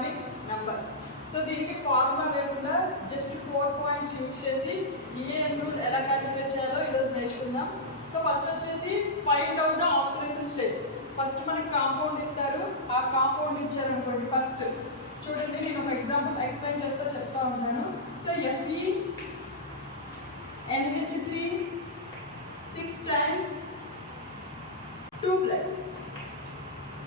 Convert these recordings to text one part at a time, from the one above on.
Atomic number. So దీనికి formula లేకుండా just 4 points use చేసి ఈఏఎన్ రూల్ ఎలా క్యాలిక్యులేట్ చేయాలో ఈరోజు నేర్చుకుందాం. సో ఫస్ట్ వచ్చేసి find out the oxidation state. First మనకి కాంపౌండ్ ఇస్తారు, ఆ కాంపౌండ్ ఇచ్చారనుకోండి. ఫస్ట్ చూడండి, నేను ఒక ఎగ్జాంపుల్ ఎక్స్ప్లెయిన్ చేస్తా చెప్తా ఉన్నాను. So FeNH3 6 times 2+.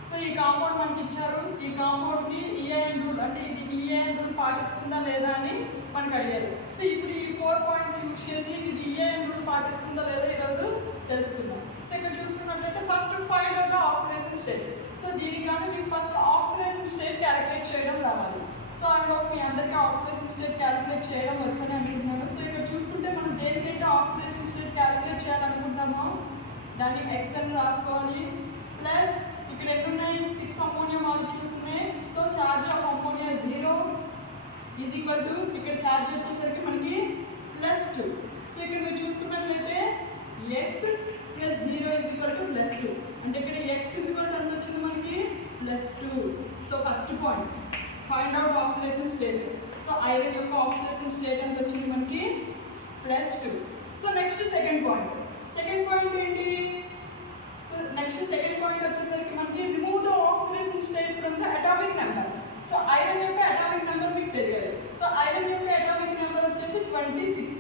సో ఈ కాంపౌండ్ మనకి ఇచ్చారు. ఈ కాంపౌండ్కి ఈఏఎన్ రూల్ అంటే ఇది ఈఏఎన్ రూల్ పాటిస్తుందా లేదా అని మనకు అడిగారు. సో ఇప్పుడు ఈ 4 పాయింట్స్ యూజ్ చేసి ఇది ఈఏఎన్ రూల్ పాటిస్తుందా లేదా ఈరోజు తెలుసుకుందాం. సో ఇక్కడ చూసుకున్నట్లయితే first find out the oxidation state. So దీనికి కానీ మీకు ఫస్ట్ ఆక్సిడేషన్ స్టేట్ క్యాలిక్యులేట్ చేయడం రావాలి. సో ఐ హోప్ మీ అందరికీ ఆక్సిడేషన్ స్టేట్ క్యాలిక్యులేట్ చేయడం వచ్చని అనుకుంటున్నాను. సో ఇక్కడ చూసుకుంటే మనం దేనికైతే ఆక్సిడేషన్ స్టేట్ క్యాలిక్యులేట్ చేయాలనుకుంటామో దాన్ని X అని రాసుకోవాలి. ప్లస్ ఇక్కడ ఎన్ని ఉన్నాయి, 6 అమ్మోనియా మాలిక్యూల్స్ ఉన్నాయి. So charge of ammonia 0 is equal to ఇక్కడ చార్జ్ వచ్చేసరికి మనకి +2. సో ఇక్కడ మీరు చూసుకున్నట్లయితే X + 0 ఈజ్ ఈక్వల్ టు +2. అంటే ఇక్కడ X ఈజ్ ఈక్వల్ టు ఎంత వచ్చింది మనకి +2. So first point find out oxidation state. So iron యొక్క ఆక్సిడేషన్ స్టేట్ ఎంత వచ్చింది మనకి +2. సో నెక్స్ట్ సెకండ్ పాయింట్ ఏంటి? సో నెక్స్ట్ సెకండ్ పాయింట్ వచ్చేసరికి మనకి remove the oxidation state from the atomic number. So iron యొక్క అటామిక్ నెంబర్ మీకు తెలియాలి. సో ఐరన్ యొక్క అటామిక్ నెంబర్ వచ్చేసి 26.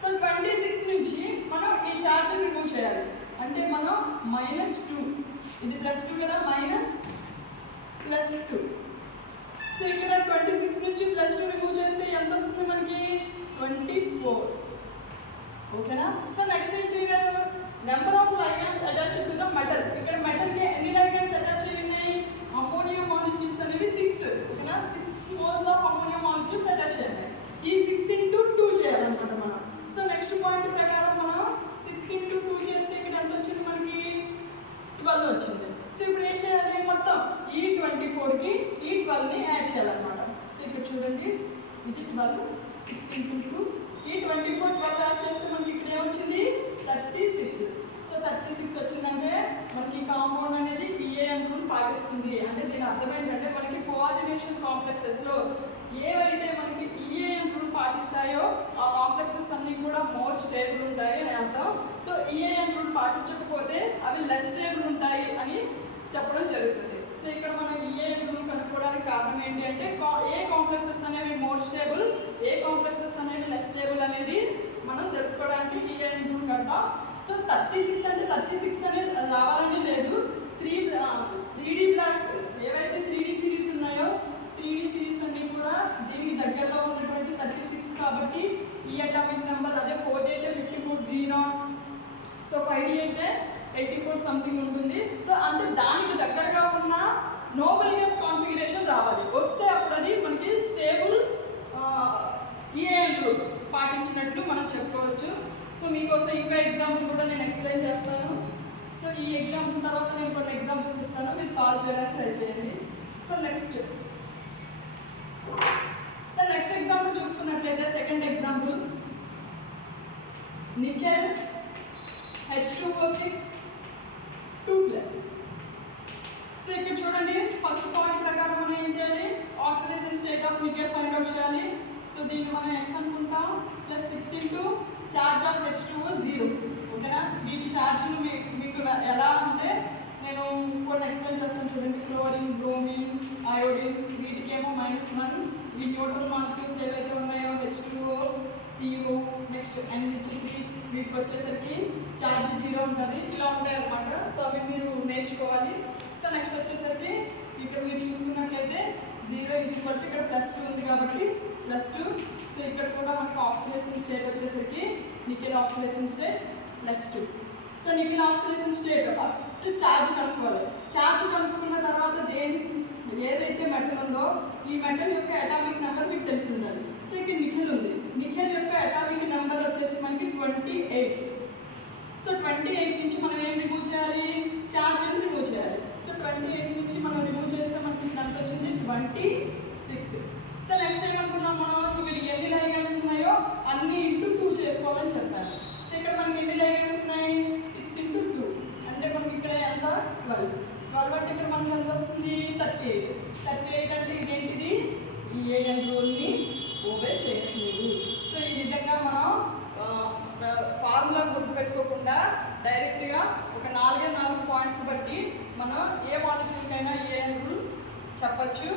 సో 26 నుంచి మనం ఈ ఛార్జ్ రిమూవ్ చేయాలి. అంటే మనం -2, ఇది +2 కదా, +2. సో ఇక్కడ 26 నుంచి +2 రిమూవ్ చేస్తే ఎంత వస్తుంది మనకి 24. ఓకేనా? సో నెక్స్ట్ ఏం చేయాలి, number of లైగండ్స్ attach to the metal. ఇక్కడ మెటల్కి ఎన్ని లైగండ్స్ అటాచ్ అయ్యి ఉన్నాయి, అమ్మోనియా మాలిక్యూల్స్ అనేవి 6. ఓకేనా? 6 moles of ammonia molecules attach అయ్యాయి. ఈ 6 × 2 చేయాలన్నమాట మనం. సో నెక్స్ట్ పాయింట్ ప్రకారం మనం 6 × 2 చేస్తే ఇక్కడ ఎంత వచ్చింది మనకి 12 వచ్చింది. సో ఇప్పుడు ఏం చేయాలి, మొత్తం ఈ 24కి ఈ 12ని యాడ్ చేయాలన్నమాట. సో ఇక్కడ చూడండి, ఇది 12, 6 × 2, ఈ 24 12 యాడ్ చేస్తే మనకి ఇక్కడ ఏమొచ్చింది 36. సో 36 వచ్చిందంటే మనకి కాంపౌండ్ అనేది ఈఏఎన్ రూల్ పాటిస్తుంది. అంటే దీని అర్థం ఏంటంటే మనకి కోఆర్డినేషన్ కాంప్లెక్సెస్లో ఏవైతే మనకి ఈఏఎన్ రూల్ పాటిస్తాయో ఆ కాంప్లెక్సెస్ అన్నీ కూడా మోర్ స్టేబుల్ ఉంటాయి అని అర్థం. సో ఈఏఎన్ రూల్ పాటించకపోతే అవి లెస్ స్టేబుల్ ఉంటాయి అని చెప్పడం జరుగుతుంది. సో ఇక్కడ మనం ఈఏఎన్ రూల్ కనుక్కోవడానికి కారణం ఏంటి అంటే ఏ కాంప్లెక్సెస్ అనేవి మోర్ స్టేబుల్, ఏ కాంప్లెక్సెస్ అనేవి లెస్ స్టేబుల్ అనేది మనం తెలుసుకోవడానికి ఈఏఎన్ రూల్ కడతాం. సో 36 అంటే 36 అనేది రావాలని లేదు. 3D బ్లాక్స్ ఏవైతే 3D సిరీస్ ఉన్నాయో 3D సిరీస్ అన్నీ కూడా దీనికి దగ్గరలో ఉన్నటువంటి 36 కాబట్టి ఈ అటామిక్ నెంబర్ అదే 4D అయితే 54 G0, సో 5D అయితే 84 సంథింగ్ ఉంటుంది. సో అంటే దానికి దగ్గరగా ఉన్న నోబెల్ గ్యాస్ కాన్ఫిగరేషన్ రావాలి. వస్తే అప్పుడు అది మనకి స్టేబుల్ ఈఏఎన్ రూల్ పాటించినట్లు మనం చెప్పుకోవచ్చు. సో మీకోసం ఇంకా ఎగ్జాంపుల్ కూడా నేను ఎక్స్ప్లెయిన్ చేస్తాను. సో ఈ ఎగ్జాంపుల్ తర్వాత నేను కొన్ని ఎగ్జాంపుల్స్ ఇస్తాను, మీరు సాల్వ్ చేయడానికి ట్రై చేయండి. సో నెక్స్ట్ ఎగ్జాంపుల్ చూసుకున్నట్లయితే second example, nickel H2O6 2+. So ఇక్కడ చూడండి, ఫస్ట్ పాయింట్ ప్రకారం మనం ఏం చేయాలి, oxidation state of nickel find out చేయాలి. సో దీన్ని మనం X అనుకుంటాం, +6 × చార్జ్ ఆఫ్ H2O 0. ఓకేనా? వీటి ఛార్జ్లు మీకు ఎలా అంటే నేను కొన్ని ఎక్స్ప్లెయిన్ చేస్తాను చూడండి. క్లోరిన్, బ్రోమిన్, అయోడిన్ వీటికేమో -1. ఈ న్యూట్రల్ మాలిక్యూల్స్ ఏవైతే ఉన్నాయో H2O, CO, నెక్స్ట్ NH3 వీటికి వచ్చేసరికి ఛార్జ్ 0 ఉంటుంది. ఇలా ఉంటాయి అన్నమాట. సో అవి మీరు నేర్చుకోవాలి. సో నెక్స్ట్ వచ్చేసరికి ఇక్కడ మీరు చూసుకున్నట్లయితే 0 ఈజ్ ఈక్వల్ టు ఇక్కడ +2 ఉంది కాబట్టి +2. సో ఇక్కడ కూడా మనకు ఆక్సిడేషన్ స్టేట్ వచ్చేసరికి nickel oxidation state +2. So nickel oxidation state first charge కనుక్కోవాలి. ఛార్జ్ కనుక్కున్న తర్వాత ఏదైతే మెటల్ ఉందో ఈ మెటల్ యొక్క అటామిక్ నెంబర్ మీకు తెలిసి ఉండాలి. సో ఇక్కడ నికెల్ ఉంది, నికెల్ యొక్క అటామిక్ నెంబర్ వచ్చేసి మనకి 28. సో 28 నుంచి మనం ఏం రిమూవ్ చేయాలి, ఛార్జ్ని రిమూవ్ చేయాలి. సో 28 నుంచి మనం రిమూవ్ చేస్తే మనకి ఎంత వచ్చింది 26. సో నెక్స్ట్ ఏమనుకున్నాం మనం, ఇక్కడ ఎన్ని లైగండ్స్ ఉన్నాయో అన్ని × 2 చేసుకోవాలని చెప్పారు. సో ఇక్కడ మనకి ఎన్ని లైగండ్స్ ఉన్నాయి 6 × 2 అంటే మనకి ఇక్కడ ఎంత 12. 12 అంటే ఇక్కడ మనకి ఎంత వస్తుంది 38. 38 అంటే ఇదేంటిది ఈఏఎన్ రూల్ని ఓబే చేయట్లేదు. సో ఈ విధంగా మనం ఫార్ములా గుర్తుపెట్టుకోకుండా డైరెక్ట్గా ఒక 4 పాయింట్స్ బట్టి మనం ఏ మాలిక్యూల్కైనా ఈఏఎన్ రూల్ చెప్పచ్చు.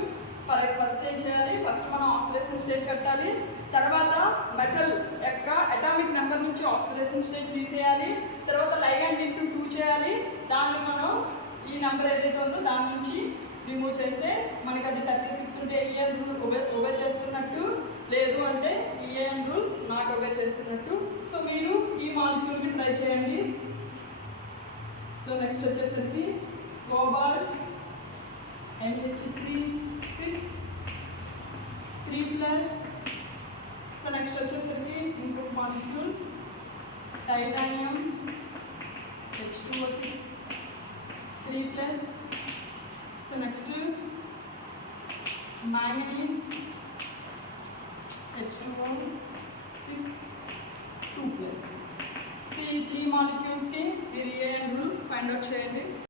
ఫస్ట్ ఏం చేయాలి, ఫస్ట్ మనం ఆక్సిడేషన్ స్టేట్ కట్టాలి, తర్వాత మెటల్ యొక్క అటామిక్ నెంబర్ నుంచి ఆక్సిడేషన్ స్టేట్ తీసేయాలి, తర్వాత లైగాండ్ ఇంటూ 2 చేయాలి, దాన్ని మనం ఈ నెంబర్ ఏదైతే ఉందో దాని నుంచి రిమూవ్ చేస్తే మనకి అది 36 ఉంటే ఈఏఎన్ రూల్ ఒబే చేస్తున్నట్టు, లేదు అంటే ఈఏఎన్ రూల్ నాట్ ఒబే చేస్తున్నట్టు. సో మీరు ఈ మాలిక్యూల్ని ట్రై చేయండి. సో నెక్స్ట్ వచ్చేసరికి కోబాల్ట్ NH3 6 3+. సో నెక్స్ట్ వచ్చేసరికి ఇంకొక molecule titanium H2O6 3+. So next manganese H2O6 2+. So ఈ 3 మాలిక్యూల్స్కి మీరు ఈఏఎన్ రూల్ ఫైండ్ అవుట్ చేయండి.